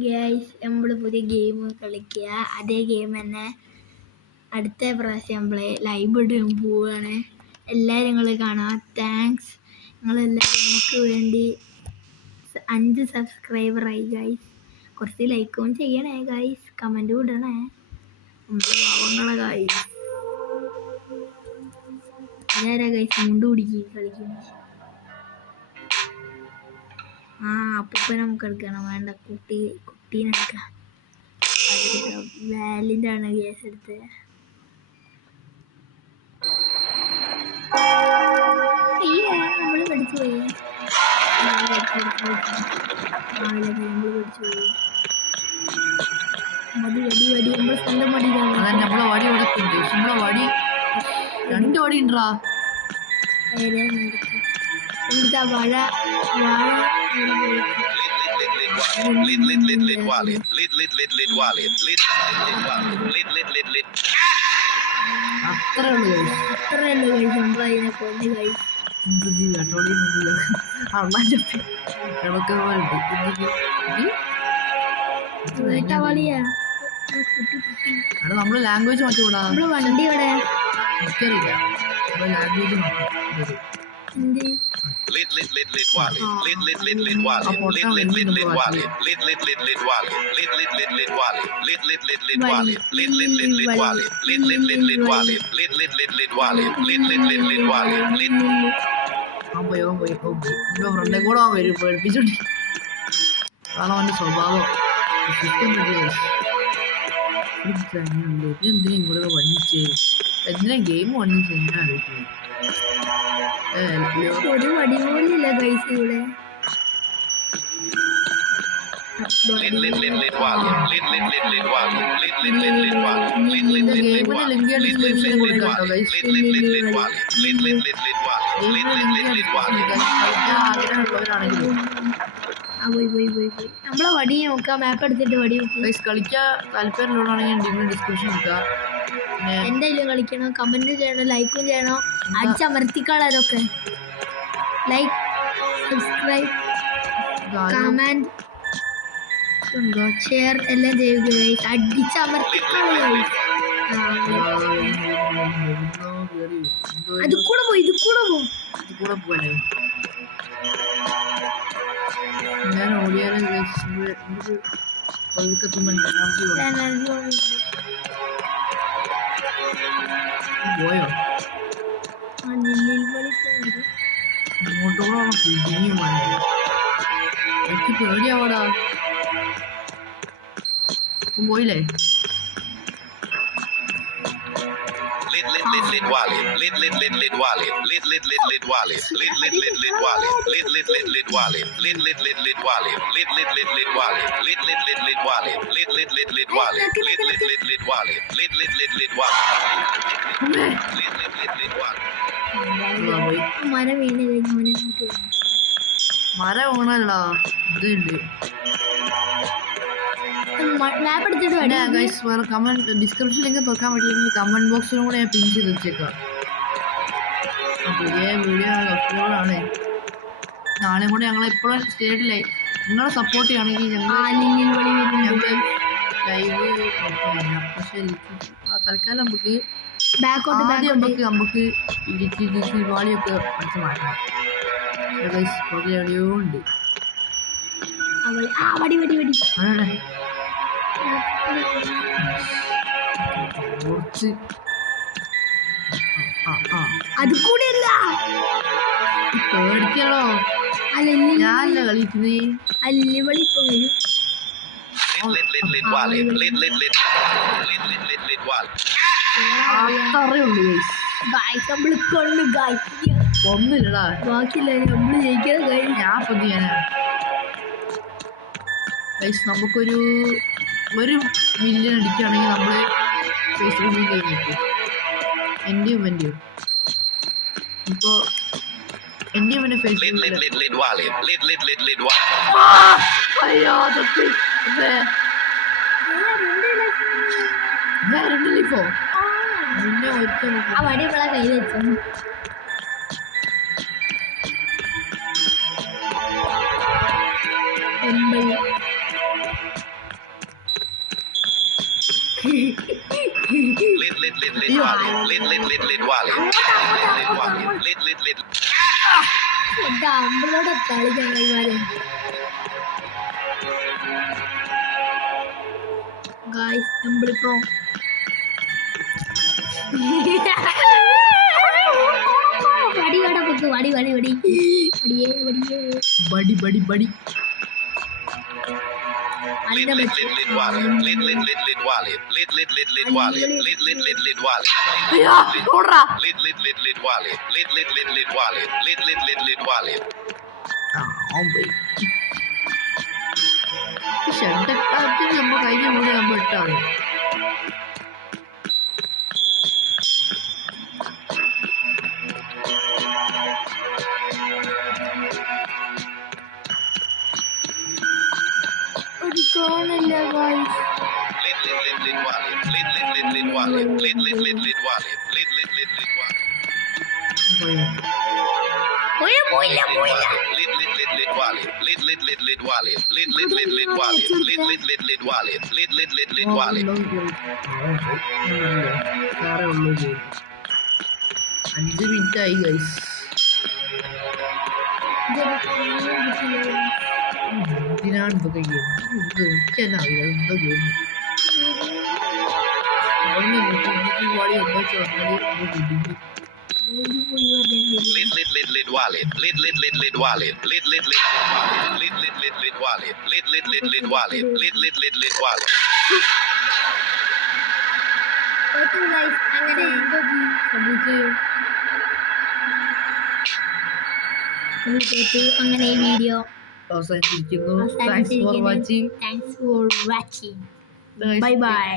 Guys നമ്മൾ പുതിയ game കളിക്കുക. അതേ ഗെയിം തന്നെ അടുത്ത പ്രാവശ്യം നമ്മൾ ലൈവ് ഇടാൻ പോവുകയാണ്. എല്ലാവരും നിങ്ങൾ കാണാം. താങ്ക്സ്. നിങ്ങളെല്ലാവരും നമുക്ക് വേണ്ടി 5 സബ്സ്ക്രൈബറായി ഗൈസ്. കുറച്ച് ലൈക്കും ചെയ്യണേ ഗൈസ്, കമൻറ്റും ഇടണേ. നമ്മൾ പാവങ്ങളെ ഗൈസ്. ഇതാരാ ഗൈസ് മുണ്ട് പിടിക്കുക കളിക്കുന്നത്? അപ്പൊ നമുക്ക് എടുക്കണം. വേണ്ട, കുട്ടീനെ എടുക്കാം. വാലിൻ്റെ ആണ് ഗ്യാസ് എടുത്തത്. നമ്മള് പഠിച്ചു പോയി. മതി വടി വടി നമ്മൾ സ്വന്തം വടി നമ്മളെ വടി കൊടുക്കുന്നുണ്ട്. നമ്മളെ വടി 2 വടി ഉണ്ടാ എന്താ വാഴ അത്രയുള്ളൂ. നമ്മളതിനെ കൊല്ല് കഴിച്ചു. നമ്മള് ലാംഗ്വേജ് മാറ്റിക്കൂടാ. നമ്മള് വണ്ടി ഇവിടെ എനിക്കറിയില്ല. ലാംഗ്വേജ് മാറ്റി ഫ്രണ്ടെ കൂടെ വരും പേടിപ്പിച്ചോണ്ടി. അതാണ് അവന്റെ സ്വഭാവം. എന്തിനാ ഇവിടെ വന്നിച്ച്? എന്തിനാ ഗെയിം വന്നിച്ച്? ഞാൻ ഒരു വടി പോലില്ല ഗൈസ് ഇവിടെ. നമ്മളെ വടി നോക്കാം. മാപ്പ് എടുത്തിട്ട് വടി കളിക്കാൻ താല്പര്യമുള്ളതാണെങ്കിൽ ഡിസ്ക്രിപ്ഷൻ നോക്കുക. എന്തായാലും കളിക്കണം, കമന്റ് ചെയ്യണം, ലൈക്കും ചെയ്യണം. അടിച്ചമർത്തിക്കാൾ അതൊക്കെ. ലൈക്ക്, സബ്സ്ക്രൈബ്, കമന്റ്, ഷെയർ എല്ലാം ചെയ്യുക. അടിച്ചമർത്തിക്കാൾ. ഇത് കൂടെ പോലെ ഞാൻ ഓടിയാലും പോയോ? ഇങ്ങോട്ടോളം എനിക്ക് പേടിയാവടാ. പോയില്ലേ? മരം വീണ് മരം വീണല്ലോ. ഇതുണ്ട് മാപ്പ് എടുത്തിട്ട് വേറെ കമന്റ് ഡിസ്ക്രിപ്ഷൻ ലിങ്ക് തുറക്കാൻ പറ്റില്ലെങ്കിൽ കമന്റ് ബോക്സിലും കൂടെ ഞാൻ പിൻ ചെയ്ത് വെച്ചേക്കാം. പുതിയ വീഡിയോ അപ്ലോഡാണ്. നാളെ കൂടെ ഞങ്ങൾ ഇപ്പോഴും സ്റ്റേറ്റിലായി. നിങ്ങളെ സപ്പോർട്ട് ചെയ്യുകയാണെങ്കിൽ ഞങ്ങൾ ലൈവ്. പക്ഷേ തൽക്കാലം നമുക്ക് വാളിയൊക്കെ പഠിച്ച് മാറ്റണം. എവിടെയോ ഉണ്ട്. കുറച്ച് അത് കൂടെയല്ല പേടിക്കണോ? ഞാനല്ല കളിക്കുന്നേ. അല്ലിവളി ഇപ്പൊ വരും. അത്രയുള്ളൂ. ഒന്നുമില്ലടാ. ബാക്കിയില്ല. നമ്മള് ജയിക്കാൻ കഴിയും. ഞാൻ പൊതിയാനാ. നമുക്കൊരു 1 മില്യൺ അടിക്കുകയാണെങ്കിൽ നമ്മൾ ഫേസ്ബുക്കിൽ കഴിഞ്ഞിട്ട് എന്റെയും ഇപ്പോൾ എന്റെയും പിന്നെ ഫേസ്ബുക്കിൽ വടി നമ്മളെ കയ്യിൽ വെച്ചു. Lit lit lit lit wallet. Lit lit lit lit wallet. Lit lit wallet. Lit lit lit. എന്റെ അമ്പളോടെ കളി ചങ്ങായിമാരെ. ഗായ്സ് നമ്മളിപ്പോ വടി വേട പൊക്ക് വടി വടി വടി വടിയേ വടിയേ ബടി ബടി ബടി Lit അതിന്റെ lit lit lit wallet. Lit lit lit lit wallet. Lit lit lit lit wallet. Lit lit lit lit wallet. അയ്യോ ഓടാ Lit lit lit lit wallet. Lit lit lit lit wallet. Lit lit lit lit wallet. അവൻ പോയി ഷെഡൊക്കെ നമ്മ കഴിഞ്ഞ മുന്നേ നമ്മൾ ഇട്ടാണ് ഒരു കോണില്ല guys. Lit lit lit lit wallet. Lit lit lit lit wallet. Lit lit lit lit wallet. Lit lit lit lit wallet. പോയില്ല പോയില്ല. Lit lit lit lit wallet. Lit lit lit lit wallet. Lit lit lit lit wallet. Lit lit lit lit wallet. Lit lit lit lit wallet. വേറെ ഉള്ളൂ 5 minute ആയി guys എന്തിനാണ് ഇതൊക്കെ game എനിക്ക് തന്നെ അറിയില്ല എന്തോ ഗെയിം പാടി എന്താ വെച്ചാൽ Lit lit lit lit wallet. Lit lit lit lit wallet. Lit lit lit lit wallet. Lit lit lit lit wallet. Lit lit lit lit wallet. Lit lit lit lit wallet. അങ്ങനെ അങ്ങനെ ഈ video അവസാനിച്ചിരിക്കുന്നു thanks for watching thanks for watching bye by.